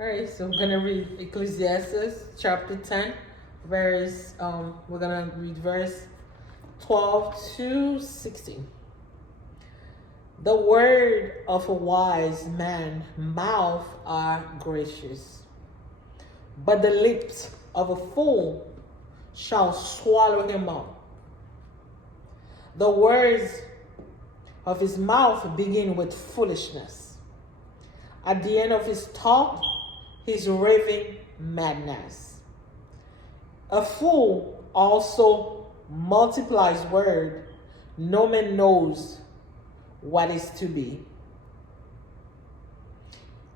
All right, so we're gonna read Ecclesiastes chapter 10, we're gonna read verse 12 to 16. The word of a wise man mouth are gracious, but the lips of a fool shall swallow him up. The words of his mouth begin with foolishness. At the end of his talk, he's raving madness. A fool also multiplies word. No man knows what is to be.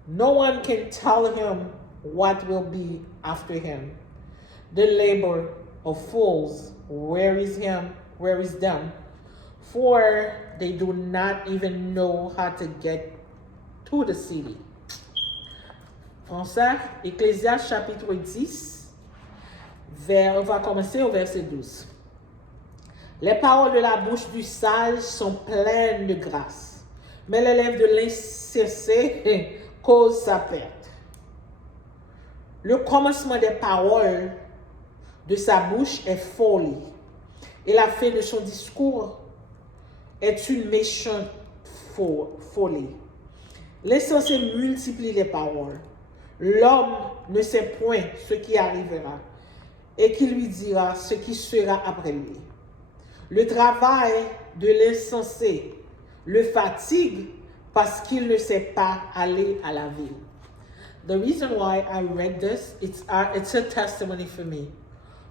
No one can tell him what will be after him. The labor of fools wearies them, for they do not even know how to get to the city. Français, Ecclésiaste chapitre 10, on va commencer au verset 12. Les paroles de la bouche du sage sont pleines de grâce, mais les lèvres de l'insensé causent sa perte. Le commencement des paroles de sa bouche est folie, et la fin de son discours est une méchante folie. L'insensé multiplie les paroles. L'homme ne sait point ce qui arrivera, et qui lui dira ce qui sera après lui. Le travail de l'insensé le fatigue parce qu'il ne sait pas aller à la ville. The reason why I read this, it's a testimony for me.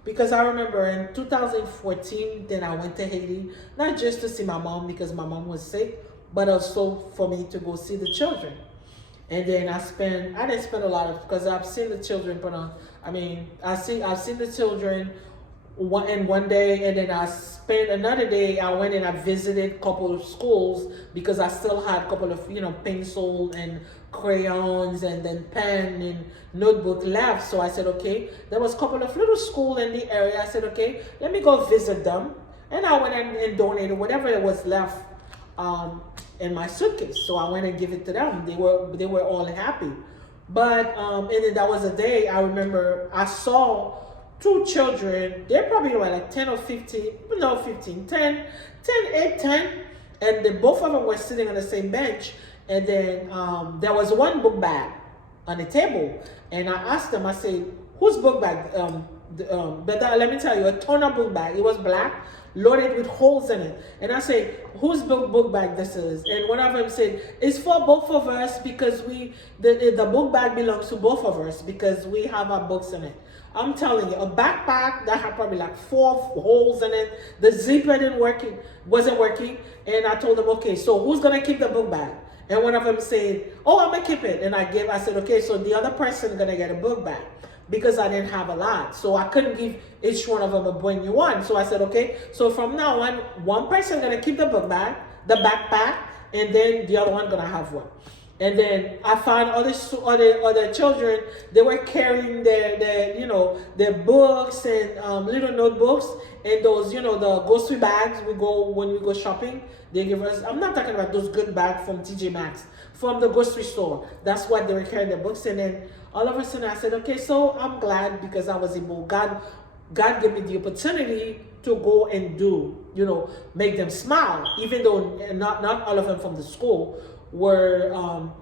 Because I remember in 2014, then I went to Haiti, not just to see my mom because my mom was sick, but also for me to go see the children. And then I didn't spend a lot of, because I've seen the children, but I've seen the children one day, and then I spent another day. I went and I visited a couple of schools because I still had a couple of pencil and crayons and then pen and notebook left. So I said, okay, there was a couple of little schools in the area. I said, okay, let me go visit them, and I went and donated whatever was left in my suitcase. So I went and give it to them. They were all happy. But and then that was a day I remember I saw two children. They're probably like 10 or 15, no 15, 10, 8, 10. And both of them were sitting on the same bench. And then there was one book bag on the table. And I asked them, I said, whose book bag? But let me tell you, a ton of book bag. It was black, loaded with holes in it. And I said, whose book bag this is? And one of them said, it's for both of us because the book bag belongs to both of us because we have our books in it. I'm telling you, a backpack that had probably like 4 holes in it. The zipper wasn't working. And I told them, okay, so who's gonna keep the book bag? And one of them said, oh, I'm gonna keep it. And I said, okay, so the other person gonna get a book bag because I didn't have a lot. So I couldn't give each one of them a brand new one. So I said, okay, so from now on, one person gonna keep the book bag, the backpack, and then the other one gonna have one. And then I found other children. They were carrying their books and little notebooks and those the grocery bags we go when we go shopping. They give us. I'm not talking about those good bags from TJ Maxx, from the grocery store. That's what they were carrying their books. And then all of a sudden I said, okay, so I'm glad because I was able. God gave me the opportunity to go and do make them smile, even though not all of them from the school were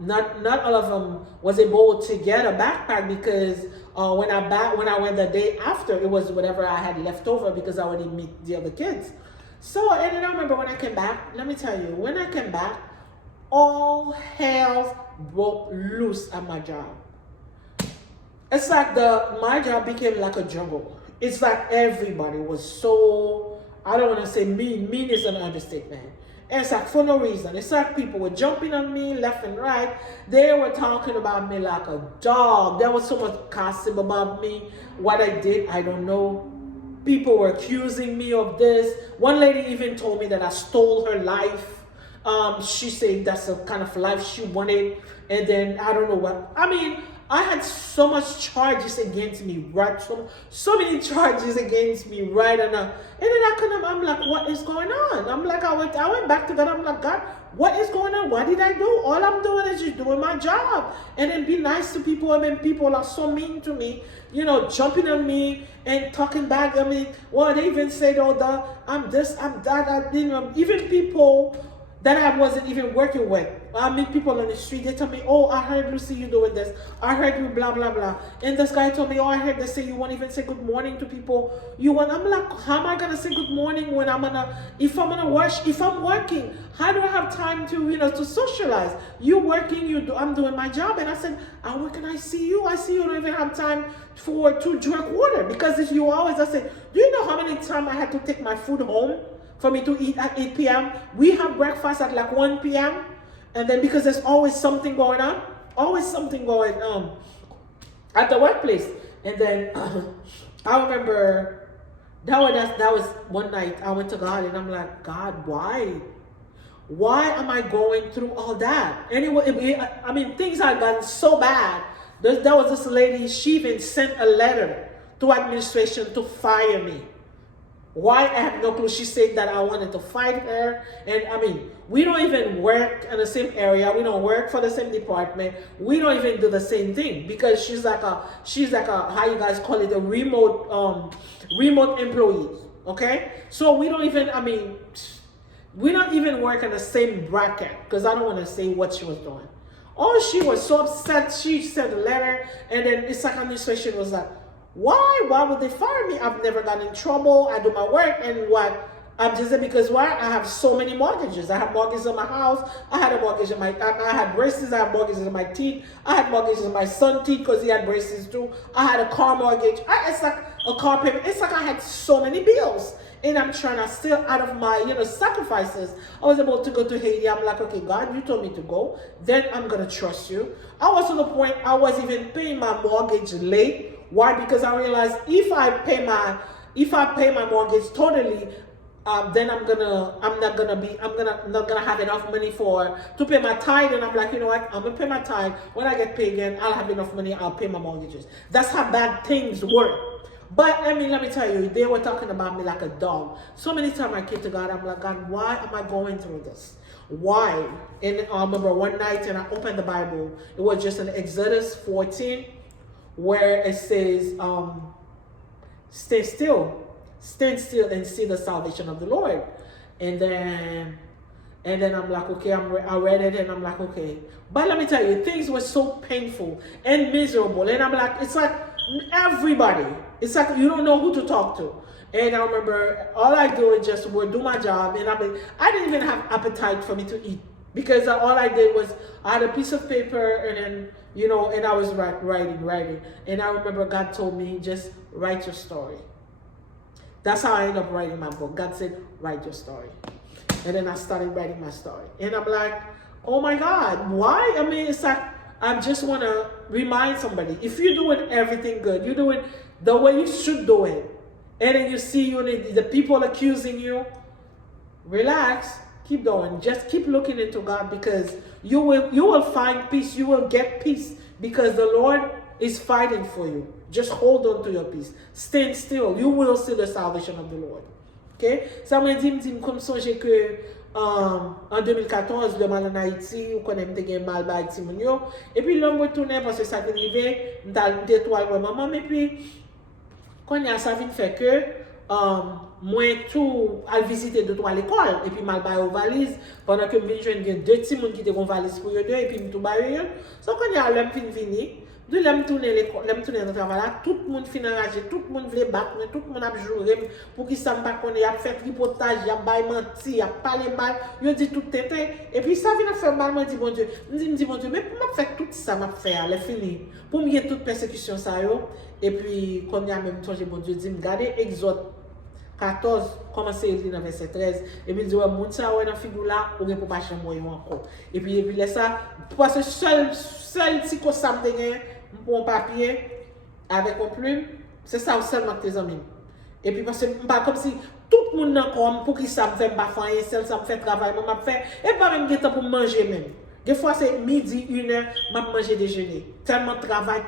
not all of them was able to get a backpack because when I went the day after, it was whatever I had left over because I already meet the other kids. So and then I remember when I came back, let me tell you, when I came back, all hell broke loose at my job. It's like my job became like a jungle. It's like everybody was so, I don't want to say mean. Mean is an understatement. And it's like for no reason. It's like people were jumping on me left and right. They were talking about me like a dog. There was so much gossip about me. What I did, I don't know. People were accusing me of this. One lady even told me that I stole her life. She said that's the kind of life she wanted. And then I don't know what. I had so much charges against me, right? So many charges against me, right? And then I'm like, what is going on? I'm like, I went back to God. I'm like, God, what is going on? What did I do? All I'm doing is just doing my job. And then be nice to people. I mean, people are so mean to me, you know, jumping on me and talking back at me. Well, they even said, oh, I'm this, I'm that. You know, even people that I wasn't even working with. I meet people on the street, they tell me, oh, I heard Lucie, you doing this. I heard you blah, blah, blah. And this guy told me, oh, I heard they say you won't even say good morning to people. I'm like, how am I going to say good morning when if I'm working, how do I have time to, to socialize? You working, I'm doing my job. And I said, where can I see you? I see you don't even have time to drink water. Because if you always, I said, do you know how many times I had to take my food home for me to eat at 8 p.m.? We have breakfast at like 1 p.m. And then because there's always something going on, at the workplace. And then I remember that was one night I went to God and I'm like, God, why? Why am I going through all that? Anyway, I mean, things had gotten so bad. There was this lady, she even sent a letter to administration to fire me. Why? I have no clue. She said that I wanted to fight her. And I mean, we don't even work in the same area. We don't work for the same department. We don't even do the same thing because she's like a how you guys call it, a remote employee. Okay? So we don't even, we don't even work in the same bracket because I don't want to say what she was doing. Oh, she was so upset. She sent a letter and then the second administration was like, why would they fire me? I've never gotten in trouble. I do my work and what? I'm just there because why? I have so many mortgages. I have mortgages on my house. I had a mortgage on I had braces. I have mortgages on my teeth. I had mortgages on my son's teeth because he had braces too. I had a car mortgage. It's like a car payment. It's like I had so many bills. And I'm trying to still out of my, sacrifices. I was able to go to Haiti. I'm like, okay, God, you told me to go. Then I'm going to trust you. I was to the point I was even paying my mortgage late. Why? Because I realized if I pay my mortgage totally, then I'm not gonna have enough money to pay my tithe. And I'm like, you know what? I'm gonna pay my tithe. When I get paid again, I'll have enough money. I'll pay my mortgages. That's how bad things work. But let me tell you, they were talking about me like a dog. So many times I came to God, I'm like, God, why am I going through this? Why? And I remember one night, and I opened the Bible. It was just in Exodus 14. Where it says, stand still and see the salvation of the Lord. And then I'm like, okay, I read it and I'm like, okay. But let me tell you, things were so painful and miserable. And I'm like, it's like everybody, it's like you don't know who to talk to. And I remember all I do is just do my job. And I didn't even have appetite for me to eat. Because all I did was I had a piece of paper and then, and I was writing. And I remember God told me, just write your story. That's how I ended up writing my book. God said, write your story. And then I started writing my story. And I'm like, oh my God, why? It's like, I just want to remind somebody, if you're doing everything good, you're doing the way you should do it, and then you see the people accusing you, relax. Keep going. Just keep looking into God because you will find peace. You will get peace because the Lord is fighting for you. Just hold on to your peace. Stand still. You will see the salvation of the Lord. Okay? Ça m'a dit comme songe que en 2014 le mal en Haïti ou connaît m'te gen mal ba Haïti moun yo et puis l'homme retourné parce que ça vient arriver m'ta étoile maman mais puis quand y a ça vient fait que moi tout à visiter deux trois l'école et puis mal ba aux valises pendant que me joine gen deux petits moun qui te gon valise pour eux deux et puis me tout ba eux so quand y a l'homme fin venir de l'aime tourner l'école l'aime tourner dans travail là tout le monde fin enragé tout le monde veut battre tout le monde a joué pour qui ça pas connait a fait reportage y a bail menti a parlé mal yo dit tout tête et puis ça vient faire mal moi dit bon Dieu me dit bon Dieu mais pour m'a faire tout ça m'a faire les fini pour me toute persécution ça yo et puis comme y a même temps j'ai bon Dieu dit me garder Exode 14, commencer dans verset 13, et puis il dit, ouais, moun sa ouais dans figure là, ou bien pour pas changer encore. Et puis laisse ça, parce que seul petit que ça me gagne, pour un papier, avec un plume, c'est ça seulement que tes amis. Et puis parce que pas comme si tout le monde encore pour qui ça me fait pas faire, celle ça me fait travail, moi m'a fait, et pas même temps pour manger même. Des fois, c'est midi, 1h, je mange déjeuner. Tellement travail.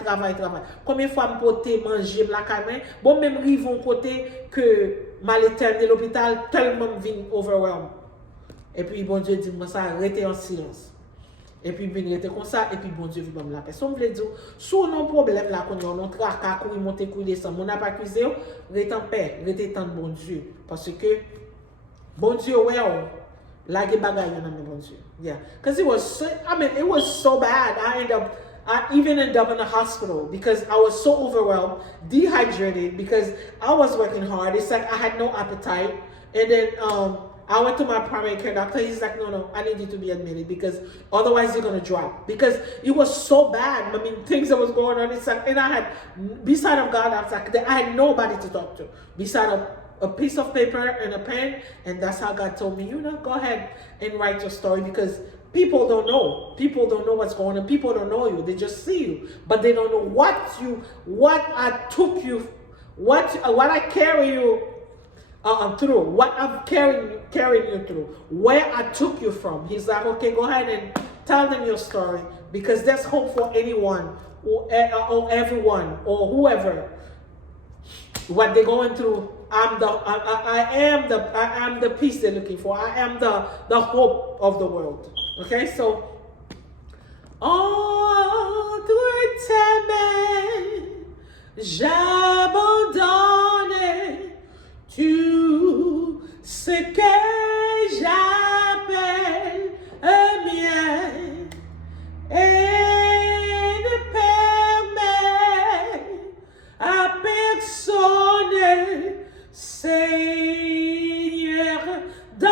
Combien de fois je peux manger la caméra? Bon, même rive un côté que mal éternel l'hôpital, tellement vient overwhelmed. Et puis, bon Dieu dit, moi, ça, arrêtez en silence. Et puis, venir comme ça, et puis, bon Dieu, vit la paix. Si on veut dire, si on a un problème là, qu'on a un tracas, courir, monter, courir, descendre, on n'a pas accusé, restez en paix, restez en bon Dieu. Parce que, bon Dieu, ouais, là, il y a des bagages dans bon Dieu. Yeah. Because it was so, I mean, it was so bad. I even ended up in the hospital because I was so overwhelmed, dehydrated, because I was working hard. It's like I had no appetite. And then, I went to my primary care doctor. He's like, no, I need you to be admitted because otherwise you're going to drop. Because it was so bad. I mean, things that was going on. It's like, and I had, beside of God, I was like, I had nobody to talk to. Beside of a piece of paper and a pen. And that's how God told me, go ahead and write your story because people don't know. People don't know what's going on. People don't know you. They just see you. But they don't know what I took you, what I carry you through, what I'm carrying you through, where I took you from. He's like, okay, go ahead and tell them your story because there's hope for anyone or everyone or whoever. What they're going through, I am the peace they're looking for. I am the hope of the world. Okay, so entre tes mains, j'abandonne tout ce que j'appelle mien et ne permets à personne, Seigneur, d'en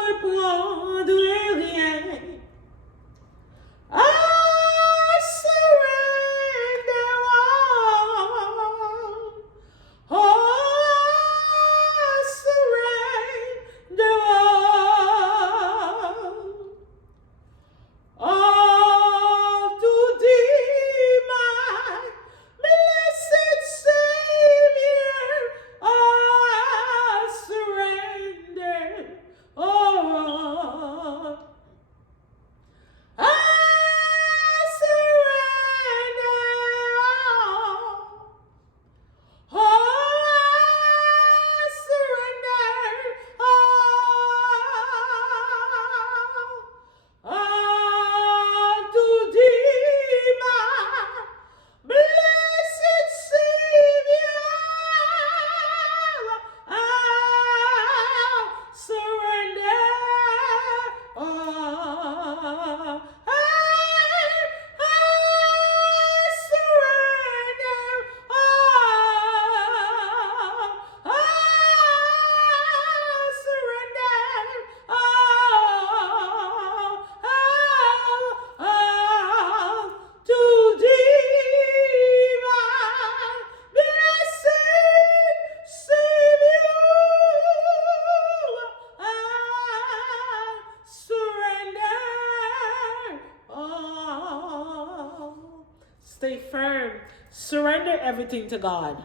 reprendre rien. I surrender all. All to thee, my blessed Savior, I surrender all. I surrender all. I surrender all to thee, my blessed Savior. I surrender all. I surrender all. I surrender all to thee, my blessed Savior. I surrender all. Stay firm. Surrender everything to God.